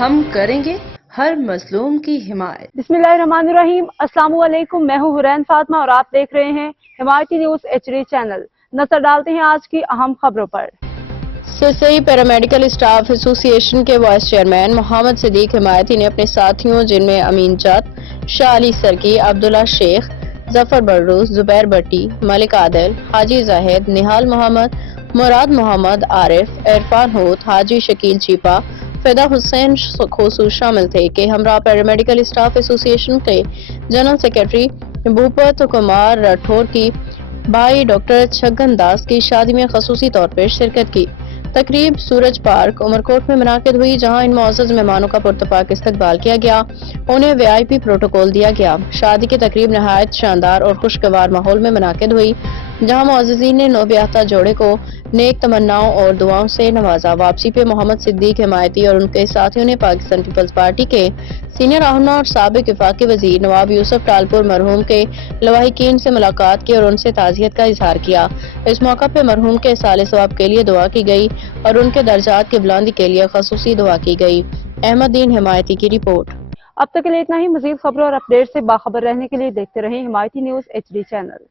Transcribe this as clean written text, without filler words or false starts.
ہم کریں گے ہر مظلوم کی حمایت۔ بسم اللہ الرحمن الرحیم۔ السلام علیکم، میں ہوں حرین فاطمہ اور آپ دیکھ رہے ہیں حمایتی نیوز HD چینل۔ نظر ڈالتے ہیں آج کی اہم خبروں پر۔ سرسئی پیرامیڈیکل اسٹاف ایسوسی ایشن کے وائس چیئرمین محمد صدیق حمایتی نے اپنے ساتھیوں جن میں امین جات، شاہ علی سرکی، عبداللہ شیخ، ظفر برروز، زبیر بٹی، ملک عادل، حاجی زاہد، نہال محمد، مراد محمد، عارف، عرفان ہوت، حاجی شکیل چیپا، فدا حسین خوسو شامل تھے کہ ہمراہ پیرامیڈیکل اسٹاف ایسوسی ایشن کے جنرل سیکرٹری بھوپت کمار راٹھور کی بھائی ڈاکٹر چھگن داس کی شادی میں خصوصی طور پر شرکت کی۔ تقریب سورج پارک عمرکوٹ میں منعقد ہوئی، جہاں ان معزز مہمانوں کا پرتپاک استقبال کیا گیا، انہیں VIP پروٹوکول دیا گیا۔ شادی کی تقریب نہایت شاندار اور خوشگوار ماحول میں منعقد ہوئی، جہاں معززین نے نوبیاحتہ جوڑے کو نیک تمناؤں اور دعاؤں سے نوازا۔ واپسی پہ محمد صدیق حمایتی اور ان کے ساتھیوں نے پاکستان پیپلز پارٹی کے سینئر رہنما اور سابق وفاقی وزیر نواب یوسف ٹالپور مرحوم کے لواحقین سے ملاقات کی اور ان سے تعزیت کا اظہار کیا۔ اس موقع پہ مرحوم کے اصالِ ثواب کے لیے دعا کی گئی اور ان کے درجات کی بلندی کے لیے خصوصی دعا کی گئی۔ احمد دین حمایتی کی رپورٹ۔ اب تک کے لیے اتنا ہی۔ مزید خبروں اور اپڈیٹ سے باخبر رہنے کے لیے دیکھتے رہیں حمایتی نیوز HD چینل۔